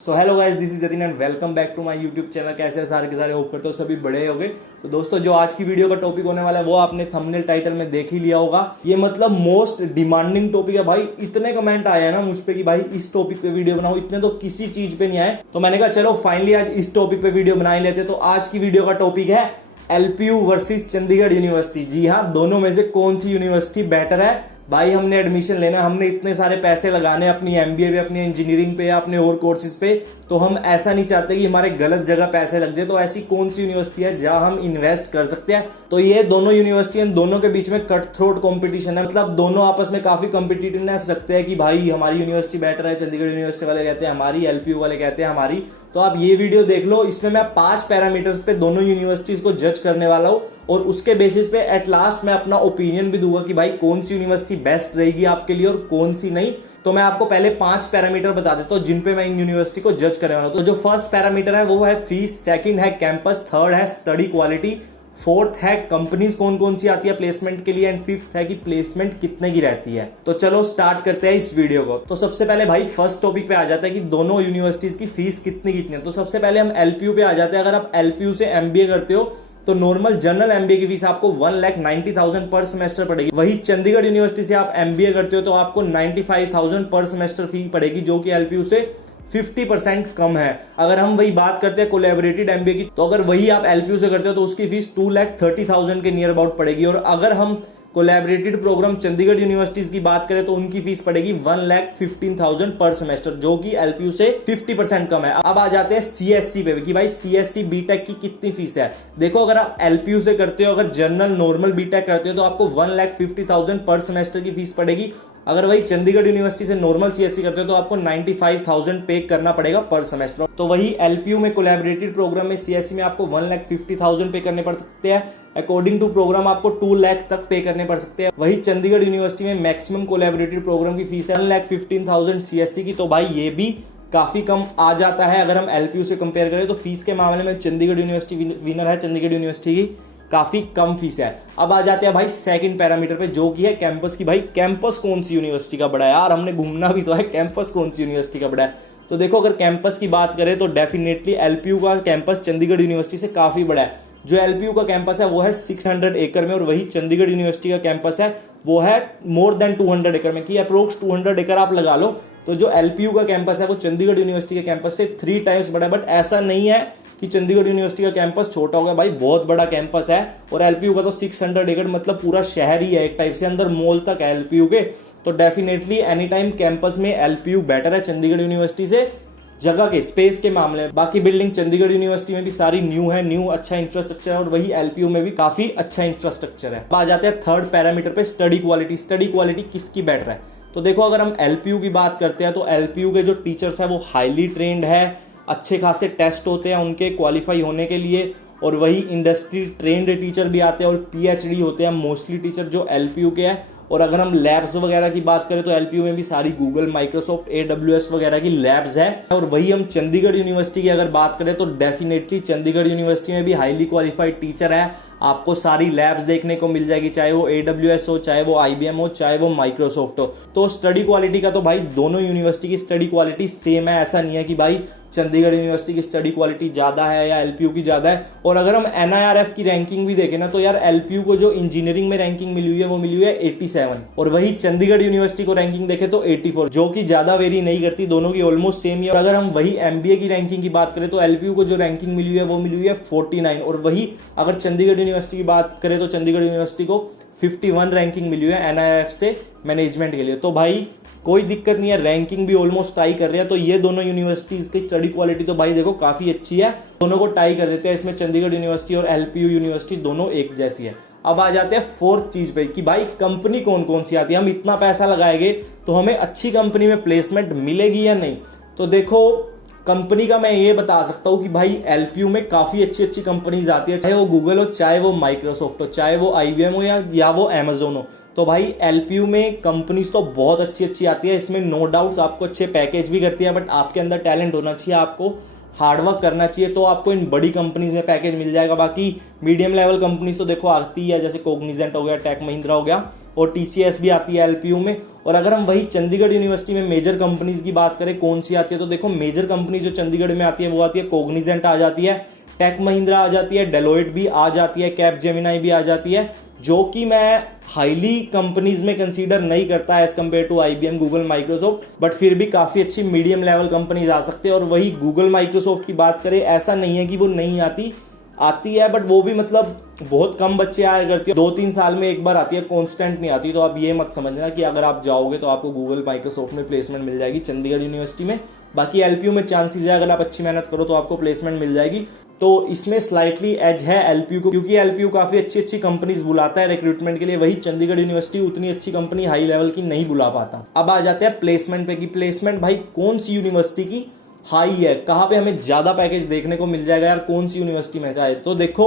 So hello guys, this is Jatin and welcome back to my YouTube channel. कैसे हैं सारे के सारे? होप करते हो सभी बड़े होंगे। तो दोस्तों, जो आज की वीडियो का टॉपिक होने वाला है वो आपने थंबनेल टाइटल में देख ही लिया होगा। ये मतलब मोस्ट डिमांडिंग टॉपिक है भाई। इतने कमेंट आए हैं ना मुझ पे कि भाई इस टॉपिक पे वीडियो बनाओ, इतने तो किसी चीज पे नहीं आए। तो मैंने कहा चलो फाइनली आज इस टॉपिक पे वीडियो बना ही लेते। तो आज की वीडियो का टॉपिक है एलपीयू वर्सेस चंडीगढ़ यूनिवर्सिटी। जी हाँ, दोनों में से कौन सी यूनिवर्सिटी बेटर है। भाई हमने एडमिशन लेना, हमने इतने सारे पैसे लगाने अपनी एमबीए पे, अपनी इंजीनियरिंग पे या अपने और कोर्सेज पे, तो हम ऐसा नहीं चाहते कि हमारे गलत जगह पैसे लग जाए। तो ऐसी कौन सी यूनिवर्सिटी है जहां हम इन्वेस्ट कर सकते हैं? तो ये दोनों यूनिवर्सिटी, दोनों के बीच में कट थ्रोट कॉम्पिटिशन है। मतलब दोनों आपस में काफी कॉम्पिटिटिवनेस रखते हैं कि भाई हमारी यूनिवर्सिटी बेटर है। चंडीगढ़ यूनिवर्सिटी वाले कहते हैं हमारी, एलपीयू वाले कहते हैं हमारी। तो आप ये वीडियो देख लो, इसमें मैं 5 पैरामीटर्स पे दोनों यूनिवर्सिटीज को जज करने वाला हूं और उसके बेसिस पे एट लास्ट मैं अपना ओपिनियन भी दूंगा कि भाई कौन सी यूनिवर्सिटी बेस्ट रहेगी आपके लिए और कौन सी नहीं। तो मैं आपको पहले 5 पैरामीटर बता देता हूं जिन पे मैं इन यूनिवर्सिटी को जज करने वाला हूं। तो जो फर्स्ट पैरामीटर है वो है फीस, सेकंड है कैंपस, थर्ड है स्टडी क्वालिटी, फोर्थ है कंपनीज कौन कौन सी आती है प्लेसमेंट के लिए, एंड फिफ्थ है कि प्लेसमेंट कितने की रहती है। तो चलो स्टार्ट करते हैं इस वीडियो को। तो सबसे पहले भाई फर्स्ट टॉपिक पे आ जाता है कि दोनों यूनिवर्सिटीज की फीस कितनी है। तो सबसे पहले हम एलपीयू पे आ जाते हैं। अगर आप एलपीयू से एमबीए करते हो तो नॉर्मल जनरल एमबीए की फीस आपको 1,90,000 पर सेमेस्टर पड़ेगी। वही चंडीगढ़ यूनिवर्सिटी से आप एमबीए करते हो तो आपको 95,000 पर सेमेस्टर फी पड़ेगी, जो कि एलपीयू से 50% कम है। अगर हम वही बात करते हैं कोलैबोरेटेड एमबीए की, तो अगर वही आप एलपीयू से करते हो तो उसकी फीस 2,30,000 के नियर अबाउट पड़ेगी। और अगर हम कोलैबोरेटेड प्रोग्राम चंडीगढ़ यूनिवर्सिटीज की बात करें तो उनकी फीस पड़ेगी 1,15,000 पर सेमेस्टर, जो कि एलपीयू से 50% कम है। अब आ जाते हैं सीएससी पे कि भाई सीएससी बीटेक की कितनी फीस है। देखो, अगर आप एलपीयू से करते हो, अगर जनरल नॉर्मल बीटेक करते हो तो आपको 1,50,000 पर सेमेस्टर की फीस पड़ेगी। अगर वही चंडीगढ़ यूनिवर्सिटी से नॉर्मल सीएससी करते हो तो आपको 95,000 पे करना पड़ेगा पर सेमेस्टर। तो वही एलपीयू में कोलैबोरेटेड प्रोग्राम में सीएससी में आपको 1,50,000 पे करने पड़ सकते हैं। अकॉर्डिंग टू प्रोग्राम आपको 2 लाख तक पे करने पड़ सकते हैं। वही चंडीगढ़ यूनिवर्सिटी में मैक्सिमम कोलैबोरेटेड प्रोग्राम की फीस है 1,15,000 सीएससी की। तो भाई ये भी काफी कम आ जाता है अगर हम एलपीयू से कंपेयर करें। तो फीस के मामले में चंडीगढ़ यूनिवर्सिटी विनर है। चंडीगढ़ यूनिवर्सिटी की काफी कम फीस है। अब आ जाते हैं भाई सेकंड पैरामीटर पे, जो कि है कैंपस की। भाई कैंपस कौन सी यूनिवर्सिटी का बड़ा है यार, हमने घूमना भी तो है। कैंपस कौन सी यूनिवर्सिटी का बड़ा है? तो देखो, अगर कैंपस की बात करें तो डेफिनेटली एलपीयू का कैंपस चंडीगढ़ यूनिवर्सिटी से काफी बड़ा है। जो एलपीयू का कैंपस है वो है 600 एकड़ में, और वही चंडीगढ़ यूनिवर्सिटी का कैंपस है वो है मोर देन 200 एकड़ में, कि अप्रोक्स 200 एकड़ आप लगा लो। तो जो एलपीयू का कैंपस है वो चंडीगढ़ यूनिवर्सिटी के कैंपस से 3 टाइम्स बड़ा है। बट ऐसा नहीं है कि चंडीगढ़ यूनिवर्सिटी का कैंपस छोटा होगा, भाई बहुत बड़ा कैंपस है। और एलपीयू का तो 600 एकड़ मतलब पूरा शहर ही है एक टाइप से, अंदर मॉल तक है एलपीयू के। तो डेफिनेटली एनी टाइम कैंपस में एलपीयू बेटर है चंडीगढ़ यूनिवर्सिटी से, जगह के स्पेस के मामले में। बाकी बिल्डिंग चंडीगढ़ यूनिवर्सिटी में भी सारी न्यू है, न्यू अच्छा इंफ्रास्ट्रक्चर है, और वही एलपीयू में भी काफी अच्छा इंफ्रास्ट्रक्चर है। आ जाते हैं थर्ड पैरामीटर पे, स्टडी क्वालिटी। स्टडी क्वालिटी किसकी बेटर है? तो देखो, अगर हम एलपीयू की बात करते हैं तो एलपीयू के जो टीचर्स है वो हाईली ट्रेंड है, अच्छे खासे टेस्ट होते हैं उनके क्वालिफाई होने के लिए, और वही इंडस्ट्री ट्रेंड टीचर भी आते हैं और पीएचडी होते हैं मोस्टली टीचर जो एलपीयू के हैं। और अगर हम लैब्स वगैरह की बात करें तो एलपीयू में भी सारी गूगल, माइक्रोसॉफ्ट, एडब्ल्यूएस वगैरह की लैब्स है। और वही हम चंडीगढ़ यूनिवर्सिटी की अगर बात करें तो डेफिनेटली चंडीगढ़ यूनिवर्सिटी में भी हाईली क्वालिफाइड टीचर है। आपको सारी लैब्स देखने को मिल जाएगी, चाहे वो एडब्ल्यूएस हो, चाहे वो आईबीएम हो, चाहे वो माइक्रोसॉफ्ट हो। तो स्टडी क्वालिटी का तो भाई दोनों यूनिवर्सिटी की स्टडी क्वालिटी सेम है। ऐसा नहीं है कि भाई चंडीगढ़ यूनिवर्सिटी की स्टडी क्वालिटी ज्यादा है या एलपीयू की ज्यादा है। और अगर हम एनआईआरएफ की रैंकिंग भी देखें ना तो यार एलपीयू को जो इंजीनियरिंग में रैंकिंग मिली हुई है वो मिली हुई है 87, और वही चंडीगढ़ यूनिवर्सिटी को रैंकिंग देखें तो 84, जो कि ज्यादा वेरी नहीं करती, दोनों की ऑलमोस्ट सेम ही। और अगर हम वही एमबीए की रैंकिंग की बात करें तो एलपीयू को जो रैंकिंग मिली हुई है वो मिली हुई है 49, और वही अगर चंडीगढ़ यूनिवर्सिटी की बात करें तो चंडीगढ़ यूनिवर्सिटी को 51 रैंकिंग मिली हुई है एनआईआरएफ से मैनेजमेंट के लिए। तो भाई कोई दिक्कत नहीं है, रैंकिंग भी ऑलमोस्ट टाई कर रहे हैं। तो ये दोनों यूनिवर्सिटीज की स्टडी क्वालिटी तो भाई देखो काफी अच्छी है, दोनों को टाई कर देते हैं। इसमें चंडीगढ़ यूनिवर्सिटी और एलपीयू यूनिवर्सिटी दोनों एक जैसी है। अब आ जाते हैं फोर्थ चीज पे कि भाई कंपनी कौन कौन सी आती है। हम इतना पैसा लगाएंगे तो हमें अच्छी कंपनी में प्लेसमेंट मिलेगी या नहीं? तो देखो, कंपनी का मैं ये बता सकता हूँ कि भाई एलपीयू में काफी अच्छी अच्छी कंपनीज आती है, चाहे वो गूगल हो, चाहे वो माइक्रोसॉफ्ट हो, चाहे वो आईबीएम हो या वो अमेजोन हो। तो भाई एलपीयू में कंपनीज तो बहुत अच्छी अच्छी आती है। इसमें नो डाउट्स आपको अच्छे पैकेज भी करती है, बट आपके अंदर टैलेंट होना चाहिए, आपको हार्डवर्क करना चाहिए तो आपको इन बड़ी कंपनीज में पैकेज मिल जाएगा। बाकी मीडियम लेवल कंपनीज तो देखो आती है, जैसे कोग्निजेंट हो गया, टेक महिंद्रा हो गया, और TCS भी आती है LPU में। और अगर हम वही चंडीगढ़ यूनिवर्सिटी में मेजर कंपनीज की बात करें कौन सी आती है, तो देखो मेजर कंपनी जो चंडीगढ़ में आती है वो आती है कोग्निजेंट आ जाती है, टेक महिंद्रा आ जाती है, डेलोइट भी आ जाती है, कैपजेमिनाई भी आ जाती है, जो कि मैं हाईली कंपनीज में कंसीडर नहीं करता as compare to IBM, Google, Microsoft, but फिर भी काफी अच्छी मीडियम लेवल कंपनीज आ सकते हैं। और वही गूगल, माइक्रोसॉफ्ट की बात करें, ऐसा नहीं है कि वो नहीं आती है, बट वो भी मतलब बहुत कम बच्चे आया करती है, 2-3 साल में एक बार आती है, कांस्टेंट नहीं आती। तो आप ये मत समझना कि अगर आप जाओगे तो आपको गूगल, माइक्रोसॉफ्ट में प्लेसमेंट मिल जाएगी चंडीगढ़ यूनिवर्सिटी में। बाकी LPU में चांसेस है, अगर आप अच्छी मेहनत करो तो आपको प्लेसमेंट मिल जाएगी। तो इसमें स्लाइटली एज है LPU को, क्योंकि LPU काफी अच्छी अच्छी कंपनीज बुलाता है रिक्रूटमेंट के लिए। वही चंडीगढ़ यूनिवर्सिटी उतनी अच्छी कंपनी हाई लेवल की नहीं बुला पाता। अब आ जाते हैं प्लेसमेंट पे, कि प्लेसमेंट भाई कौन सी यूनिवर्सिटी की हाई है, कहाँ पे हमें ज्यादा पैकेज देखने को मिल जाएगा यार, कौन सी यूनिवर्सिटी में चाहे। तो देखो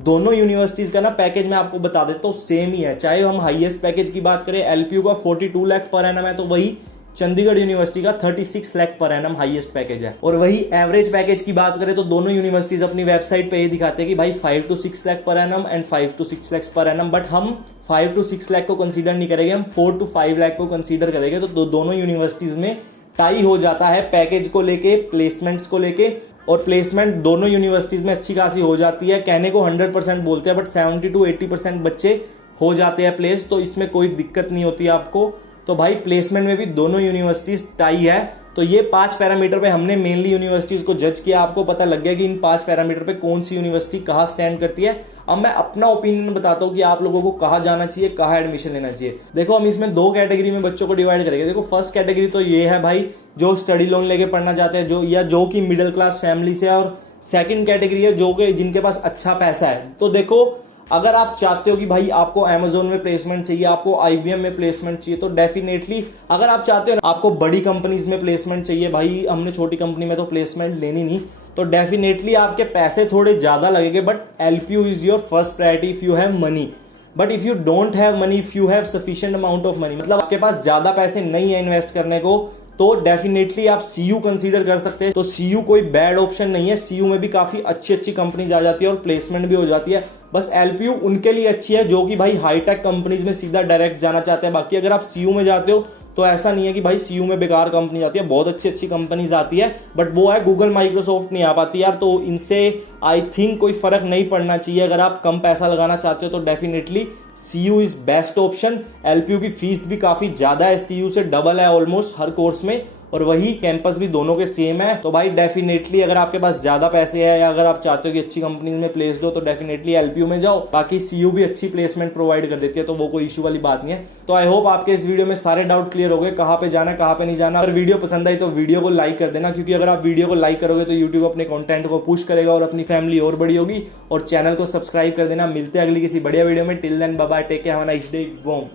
दोनों यूनिवर्सिटीज का ना पैकेज मैं आपको बता देता हूँ सेम ही है। चाहे हम हाईएस्ट पैकेज की बात करें, LPU का 42 लाख पर एनम है, तो वही चंडीगढ़ यूनिवर्सिटी का 36 lakh per annum highest package है। और वही एवरेज पैकेज की बात करें तो दोनों यूनिवर्सिटीज अपनी वेबसाइट पे ये दिखाते हैं कि भाई 5 to 6 lakh per annum and 5 to 6 lakh per annum, but हम 5 to 6 लाख को कंसीडर नहीं करेंगे, हम 4 to 5 लाख को कंसीडर करेंगे। तो दोनों यूनिवर्सिटीज में टाई हो जाता है पैकेज को लेके, प्लेसमेंट्स को लेके। और प्लेसमेंट दोनों यूनिवर्सिटीज में अच्छी खासी हो जाती है, कहने को 100% बोलते हैं, बट 70 to 80% बच्चे हो जाते हैं प्लेस, तो इसमें कोई दिक्कत नहीं होती आपको। तो भाई प्लेसमेंट में भी दोनों यूनिवर्सिटीज टाई है। तो ये 5 पैरामीटर पे हमने मेनली यूनिवर्सिटीज को जज किया, आपको पता लग गया कि इन 5 पैरामीटर पे कौन सी यूनिवर्सिटी कहाँ स्टैंड करती है। अब मैं अपना ओपिनियन बताता हूँ कि आप लोगों को कहाँ जाना चाहिए, कहाँ एडमिशन लेना चाहिए। देखो हम इसमें 2 कैटेगरी में बच्चों को डिवाइड करेंगे। देखो फर्स्ट कैटेगरी तो ये है भाई जो स्टडी लोन लेके पढ़ना चाहते हैं, जो कि मिडिल क्लास फैमिली से है। और सेकंड कैटेगरी है जो कि जिनके पास अच्छा पैसा है। तो देखो अगर आप चाहते हो कि भाई आपको Amazon में प्लेसमेंट चाहिए, आपको IBM में प्लेसमेंट चाहिए, तो डेफिनेटली अगर आप चाहते हो आपको बड़ी कंपनीज में प्लेसमेंट चाहिए, भाई हमने छोटी कंपनी में तो प्लेसमेंट लेनी नहीं, तो डेफिनेटली आपके पैसे थोड़े ज्यादा लगेंगे। But LPU is your first priority if you have money. But if you don't have money, if you have sufficient amount of money, मतलब आपके पास ज्यादा पैसे नहीं है इन्वेस्ट करने को, तो डेफिनेटली आप CU कंसीडर कर सकते हैं। तो CU कोई बैड ऑप्शन नहीं है, CU में भी काफी अच्छी अच्छी कंपनीज आ जाती है और प्लेसमेंट भी हो जाती है। बस LPU उनके लिए अच्छी है जो कि भाई हाईटेक कंपनीज में सीधा डायरेक्ट जाना चाहते हैं। बाकी अगर आप CU में जाते हो तो ऐसा नहीं है कि भाई CU में बेकार कंपनी आती है, बहुत अच्छी अच्छी कंपनीज आती है, बट वो है गूगल, माइक्रोसॉफ्ट नहीं आ पाती यार। तो इनसे आई थिंक कोई फर्क नहीं पड़ना चाहिए। अगर आप कम पैसा लगाना चाहते हो तो definitely CU is best option. LPU की फीस भी काफी ज्यादा है, CU से डबल है ऑलमोस्ट हर कोर्स में, और वही कैंपस भी दोनों के सेम है। तो भाई डेफिनेटली अगर आपके पास ज्यादा पैसे है या अगर आप चाहते हो कि अच्छी कंपनीज में प्लेस दो तो डेफिनेटली LPU में जाओ। बाकी CU भी अच्छी प्लेसमेंट प्रोवाइड कर देती है, तो वो कोई इशू वाली बात नहीं है। तो आई होप आपके इस वीडियो में सारे डाउट क्लियर हो गए, कहाँ पे जाना कहाँ पे नहीं जाना। अगर वीडियो पसंद आई तो वीडियो को लाइक कर देना, क्योंकि अगर आप वीडियो को लाइक करोगे तो यूट्यूब अपने कंटेंट को पुश करेगा और अपनी फैमिली और बड़ी होगी। और चैनल को सब्सक्राइब कर देना। मिलते हैं अगली किसी बढ़िया वीडियो में। Till then bye bye, take care, have a nice day, boom.